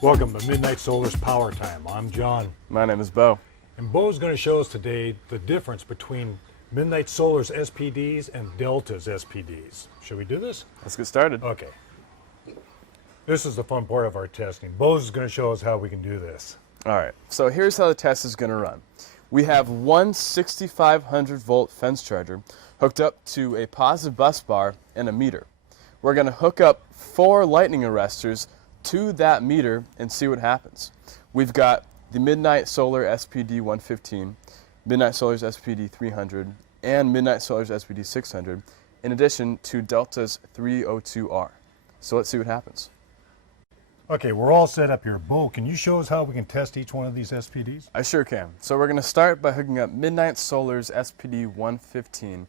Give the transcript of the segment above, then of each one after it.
Welcome to MidNite Solar's Power Time. I'm John. My name is Bo. And Bo's going to show us today the difference between MidNite Solar's SPDs and Delta's SPDs. Should we do this? Let's get started. Okay. This is the fun part of our testing. Bo's going to show us how we can do this. All right, so here's how the test is going to run. We have one 6500 volt fence charger hooked up to a positive bus bar and a meter. We're going to hook up 4 lightning arresters to that meter and see what happens. We've got the MidNite Solar SPD 115, MidNite Solar's SPD 300, and MidNite Solar's SPD 600, in addition to Delta's 302R. So let's see what happens. Okay, we're all set up here. Bo, can you show us how we can test each one of these SPDs? I sure can. So we're going to start by hooking up MidNite Solar's SPD 115.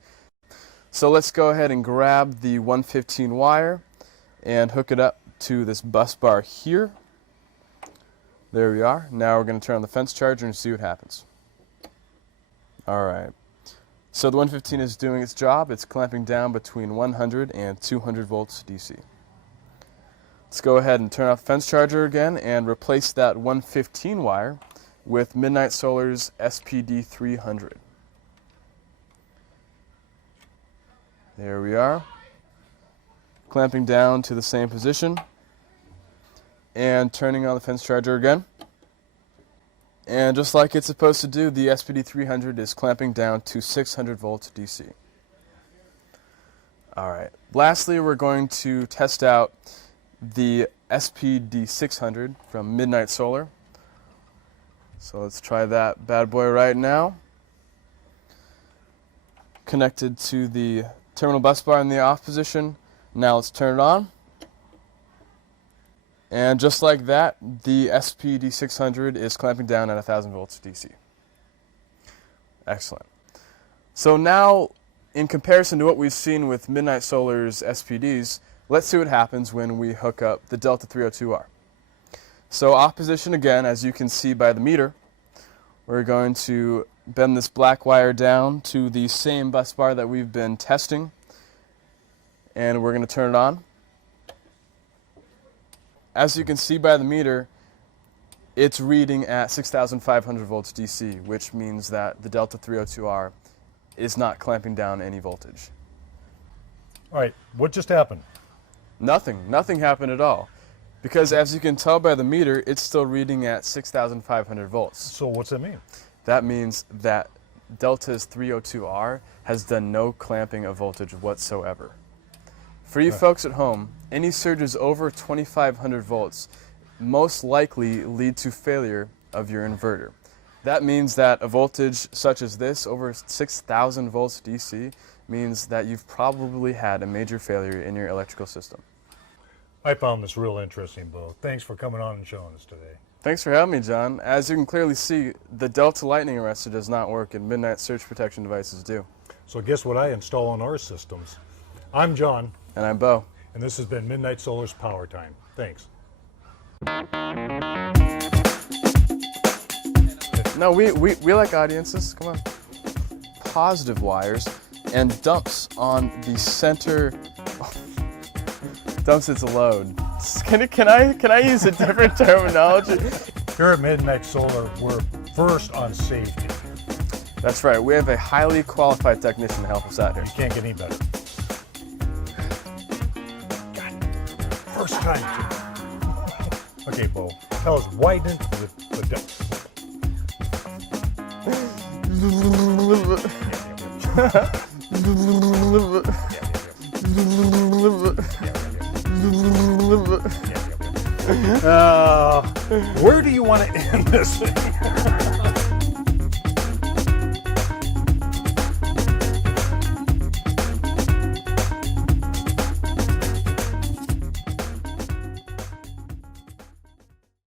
So let's go ahead and grab the 115 wire and hook it up to this bus bar here. There we are. Now we're going to turn on the fence charger and see what happens. All right. So the 115 is doing its job. It's clamping down between 100 and 200 volts DC. Let's go ahead and turn off the fence charger again and replace that 115 wire with MidNite Solar's SPD 300. There we are. Clamping down to the same position and turning on the fence charger again. And just like it's supposed to do, the SPD 300 is clamping down to 600 volts DC. All right. Lastly, we're going to test out the SPD 600 from MidNite Solar. So let's try that bad boy right now. Connected to the terminal bus bar in the off position. Now let's turn it on. And just like that, the SPD 600 is clamping down at 1000 volts DC. Excellent. So now, in comparison to what we've seen with MidNite Solar's SPDs, let's see what happens when we hook up the Delta 302R. So off position again, as you can see by the meter, we're going to bend this black wire down to the same bus bar that we've been testing, and we're going to turn it on. As you can see by the meter, it's reading at 6,500 volts DC, which means that the Delta 302R is not clamping down any voltage. All right, what just happened? Nothing happened at all. Because as you can tell by the meter, it's still reading at 6,500 volts. So what's that mean? That means that Delta's 302R has done no clamping of voltage whatsoever. For you folks at home, any surges over 2,500 volts most likely lead to failure of your inverter. That means that a voltage such as this, over 6,000 volts DC, means that you've probably had a major failure in your electrical system. I found this real interesting, Bo. Thanks for coming on and showing us today. Thanks for having me, John. As you can clearly see, the Delta lightning arrestor does not work and MidNite surge protection devices do. So guess what I install on our systems? I'm John. And I'm Bo. And this has been MidNite Solar's Power Time. Thanks. No, we like audiences. Come on. Positive wires and dumps on the center. Dumps its load. Can I use a different terminology? Here at MidNite Solar, we're first on safety. That's right. We have a highly qualified technician to help us out here. You can't get any better. First time. Okay, Bo, tell us why didn't the where do you want to end this thing?